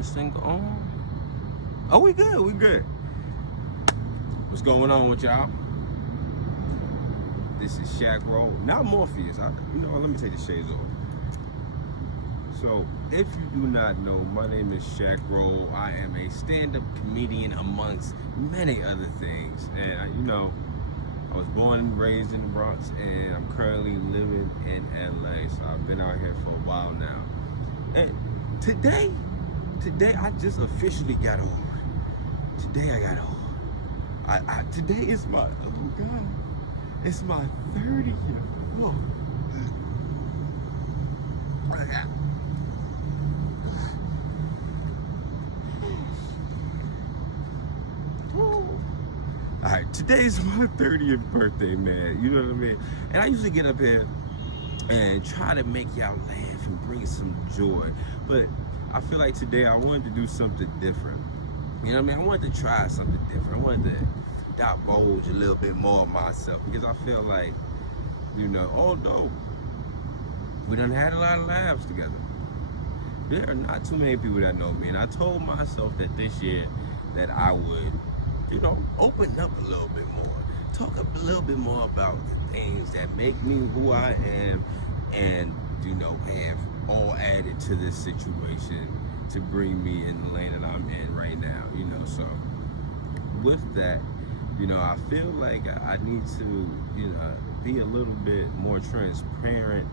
This thing on? Oh, we good, we good. What's going on with y'all? This is ShaQ, not Morpheus. You know, let me take the shades off. So, if you do not know, my name is ShaQ. I am a stand-up comedian amongst many other things. And, you know, I was born and raised in the Bronx, and I'm currently living in LA. So, I've been out here for a while now. And today I just officially got on. Today I got on. Today is my, oh God, it's my 30th. Oh. Alright, today's my 30th birthday, man. You know what I mean? And I usually get up here and try to make y'all laugh and bring some joy. But I feel like today I wanted to do something different. You know what I mean? I wanted to try something different. I wanted to divulge a little bit more of myself, because I feel like, you know, although we done had a lot of laughs together, there are not too many people that know me. And I told myself that this year that I would, you know, open up a little bit more, talk a little bit more about the things that make me who I am, and, you know, have all added to this situation to bring me in the lane that I'm in right now, you know. So with that, you know, I feel like I need to, you know, be a little bit more transparent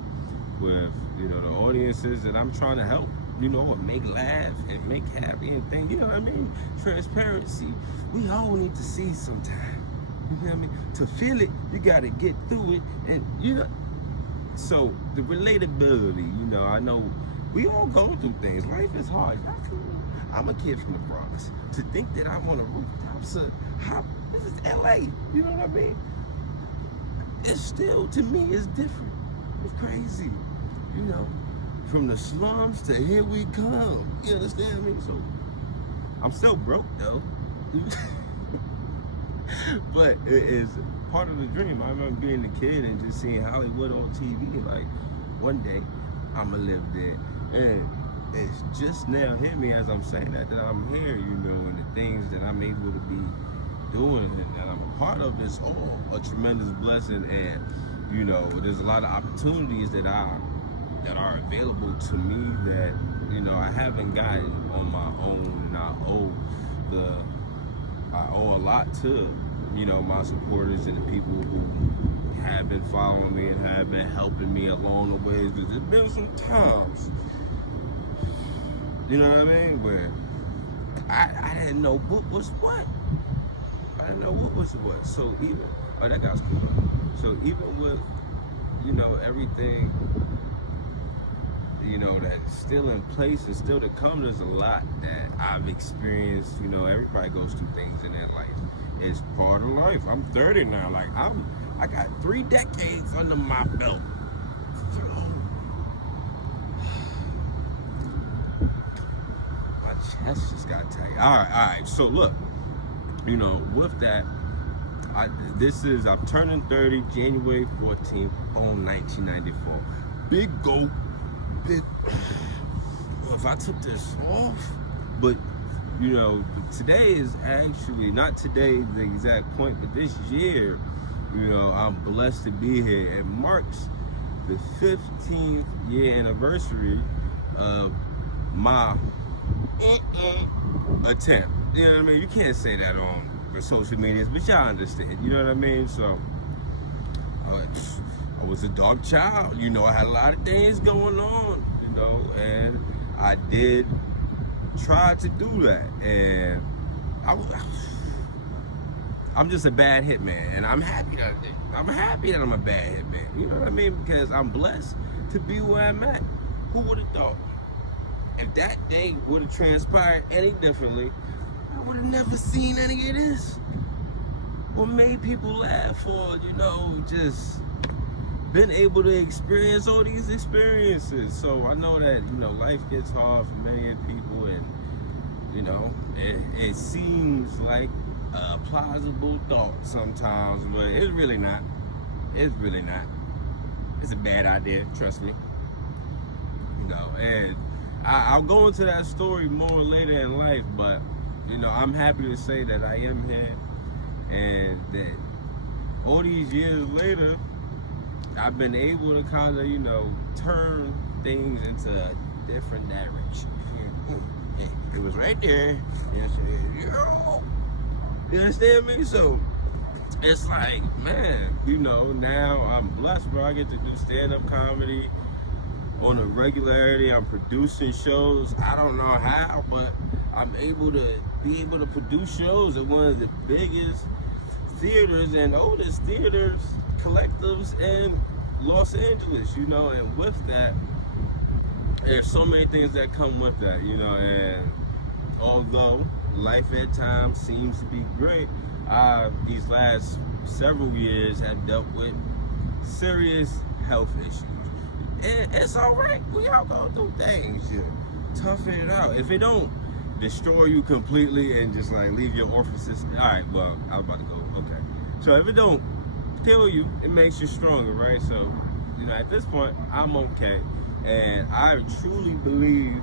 with, you know, the audiences that I'm trying to help, you know, or make laugh and make happy and things, you know what I mean? Transparency, we all need to see sometime, you know what I mean? To feel it, you gotta get through it, and, you know, so the relatability, you know, I know we all go through things. Life is hard. I'm a kid from the Bronx. To think that I'm on the rooftops of, this is LA, you know what I mean? It's still, to me, it's different. It's crazy, you know? From the slums to here we come. You understand me? So I'm still broke though. But it is part of the dream. I remember being a kid and just seeing Hollywood on TV. Like, one day I'ma live there. And it's just now hit me as I'm saying that I'm here, you know, and the things that I'm able to be doing and that I'm a part of is all a tremendous blessing. And, you know, there's a lot of opportunities that are available to me that, you know, I haven't gotten on my own. And I owe a lot to, you know, my supporters and the people who have been following me and have been helping me along the way. Because there's been some times, you know what I mean, where I didn't know what was what. I didn't know what was what. So even, oh, that guy's cool. So even with, you know, everything, you know, that's still in place and still to come, there's a lot that I've experienced. You know, everybody goes through things in their life. It's part of life. I'm 30 now. Like, I got 3 decades under my belt. My chest just got tight. All right. So look, you know, with that, I'm turning 30 January 14th on 1994. Big goal. Well, if I took this off, but you know, today is actually not today the exact point, but this year, you know, I'm blessed to be here. It marks the 15th year anniversary of my attempt. You know what I mean? You can't say that on the social medias, but y'all understand. You know what I mean? So I was a dark child, you know, I had a lot of things going on, you know, and I did try to do that, and I'm just a bad hitman, and I'm happy that I'm a bad hitman, you know what I mean, because I'm blessed to be where I'm at. Who would have thought? If that day would have transpired any differently, I would have never seen any of this, or made people laugh, or, you know, just been able to experience all these experiences. So I know that, you know, life gets hard for many people, and, you know, it seems like a plausible thought sometimes, but it's really not. It's really not. It's a bad idea, trust me. You know, and I'll go into that story more later in life, but you know, I'm happy to say that I am here, and that all these years later, I've been able to kind of, you know, turn things into a different direction. It was right there. You understand me? So it's like, man, you know, now I'm blessed, bro. I get to do stand-up comedy on a regularity. I'm producing shows. I don't know how, but I'm able to produce shows at one of the biggest theaters and oldest theaters collectives in Los Angeles, you know. And with that, there's so many things that come with that, you know. And although life at times seems to be great, these last several years have dealt with serious health issues. And it's all right. We all go through things. You tough it out. If it don't destroy you completely and just like leave your orifices. All right. Well, I was about to go. Okay. So if it don't kill you, it makes you stronger, right? So, you know, at this point, I'm okay, and I truly believe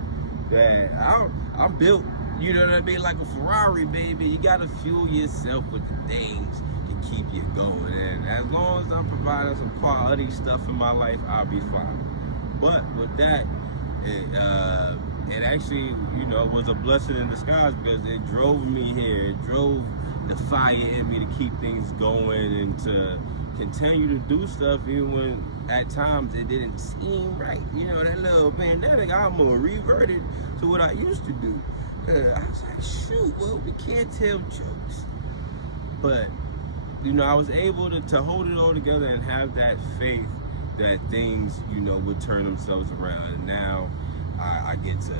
that I'm built. You know what I mean? Like a Ferrari, baby. You gotta fuel yourself with the things to keep you going. And as long as I'm providing some quality stuff in my life, I'll be fine. But with that, it actually, you know, was a blessing in disguise, because it drove me here. It drove the fire in me to keep things going and to continue to do stuff even when at times it didn't seem right. You know, that little pandemic, I almost reverted to what I used to do. I was like, shoot, well, we can't tell jokes. But, you know, I was able to hold it all together and have that faith that things, you know, would turn themselves around. And now I get to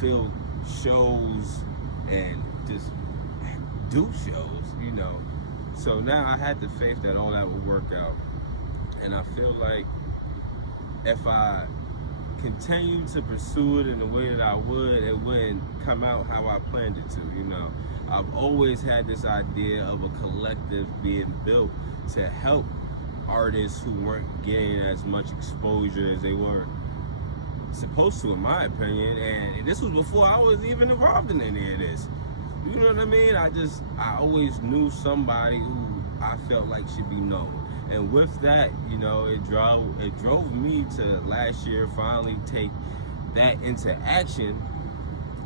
fill shows and just do shows, you know. So now I had the faith that all that would work out. And I feel like if I continue to pursue it in the way that I would, it wouldn't come out how I planned it to, you know. I've always had this idea of a collective being built to help artists who weren't getting as much exposure as they were supposed to, in my opinion. And this was before I was even involved in any of this. You know what I mean? I always knew somebody who I felt like should be known. And with that, you know, it drove me to last year finally take that into action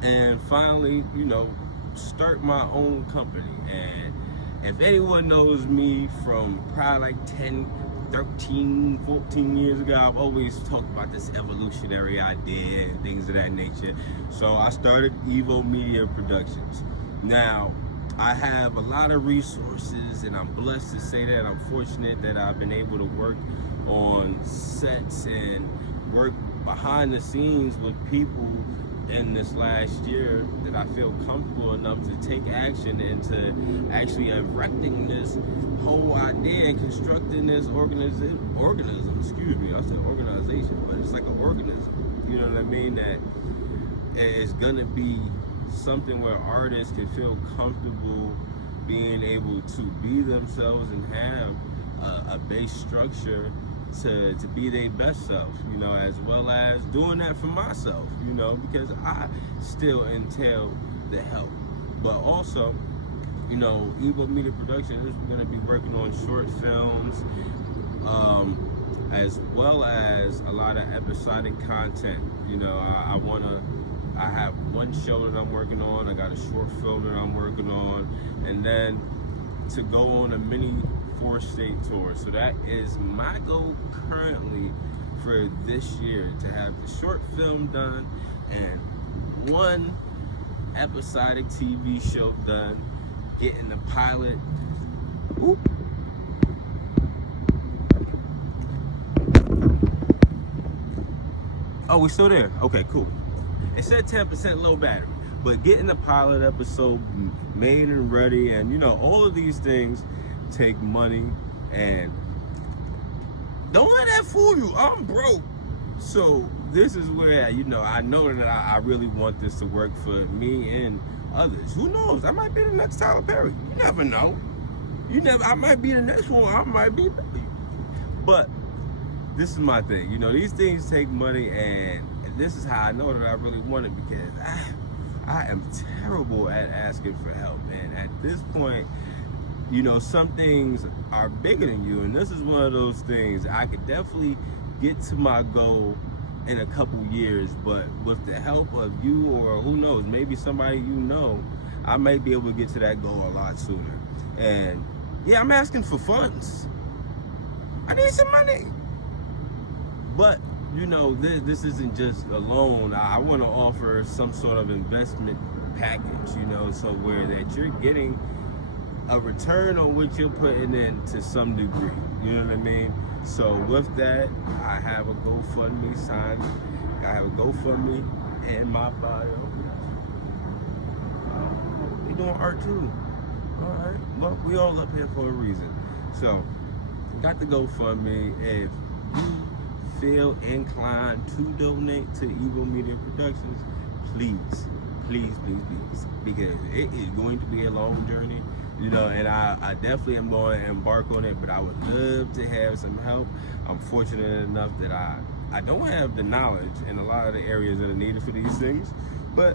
and finally, you know, start my own company. And if anyone knows me from probably like 10, 13, 14 years ago, I've always talked about this evolutionary idea and things of that nature. So I started EvO Media Productions. Now, I have a lot of resources, and I'm blessed to say that. I'm fortunate that I've been able to work on sets and work behind the scenes with people in this last year that I feel comfortable enough to take action into actually erecting this whole idea and constructing this organism, excuse me, I said organization, but it's like an organism, you know what I mean, that is gonna be something where artists can feel comfortable being able to be themselves and have a base structure to be their best self, you know, as well as doing that for myself, you know, because I still entail the help. But also, you know, EvO Media Productions is going to be working on short films, as well as a lot of episodic content. You know, I have one show that I'm working on, I got a short film that I'm working on, and then to go on a mini 4-state tour. So that is my goal currently for this year, to have the short film done and one episodic TV show done, getting the pilot. Whoop. Oh, we're still there? Okay, cool. It said 10% low battery, but getting the pilot episode made and ready, and you know, all of these things take money, and don't let that fool you. I'm broke. So this is where, you know, I know that I really want this to work for me and others. Who knows? I might be the next Tyler Perry. You never know. I might be the next one. I might be. But this is my thing. You know, these things take money, and this is how I know that I really want it, because I am terrible at asking for help, man. At this point, you know, some things are bigger than you, and this is one of those things. I could definitely get to my goal in a couple years, but with the help of you, or who knows, maybe somebody you know, I may be able to get to that goal a lot sooner. And yeah, I'm asking for funds. I need some money. But you know, this isn't just a loan. I want to offer some sort of investment package, you know, so where that you're getting a return on what you're putting in to some degree. You know what I mean? So with that, I have a GoFundMe sign. I have a GoFundMe in my bio. They doing art too. All right. Well, we all up here for a reason. So, got the GoFundMe. If you feel inclined to donate to EvO Media Productions, please, because it is going to be a long journey. You know, and I definitely am going to embark on it, but I would love to have some help. I'm fortunate enough that I don't have the knowledge in a lot of the areas that are needed for these things, but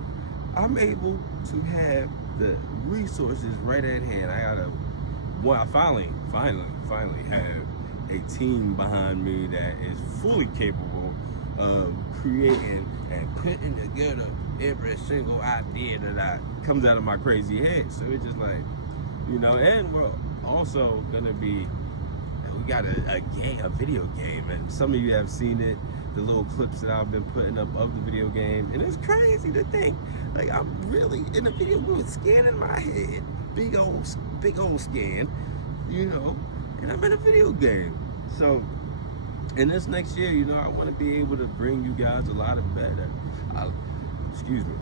I'm able to have the resources right at hand. I finally have a team behind me that is fully capable of creating and putting together every single idea that comes out of my crazy head. So it's just like, you know, and we're also gonna we got a video game, and some of you have seen it, the little clips that I've been putting up of the video game, and it's crazy to think, like, I'm really in the video, we were scanning my head, big old scan, you know, and I'm in a video game. So, in this next year, you know, I want to be able to bring you guys a lot of better. Excuse me,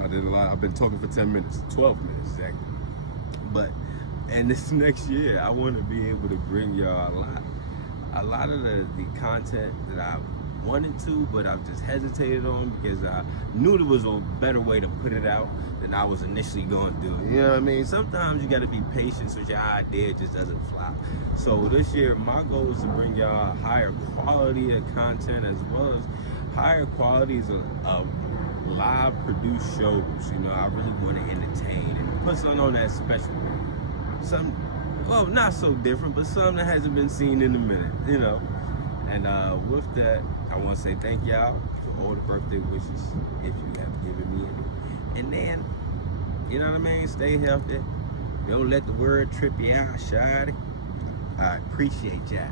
I did a lot. I've been talking for 10 minutes, 12 minutes exactly. But in this next year, I want to be able to bring y'all a lot of the content that I wanted to, but I've just hesitated on because I knew there was a better way to put it out than I was initially going to do. You know what I mean? Sometimes you got to be patient so your idea just doesn't flop. So this year, my goal is to bring y'all a higher quality of content, as well as higher qualities of live produced shows. You know, I really want to entertain and put something on that special. Something, well, not so different, but something that hasn't been seen in a minute, you know. And with that, I want to say thank y'all for all the birthday wishes, if you have given me any. And then, you know what I mean, stay healthy. Don't let the word trip you out, shawty. I appreciate y'all.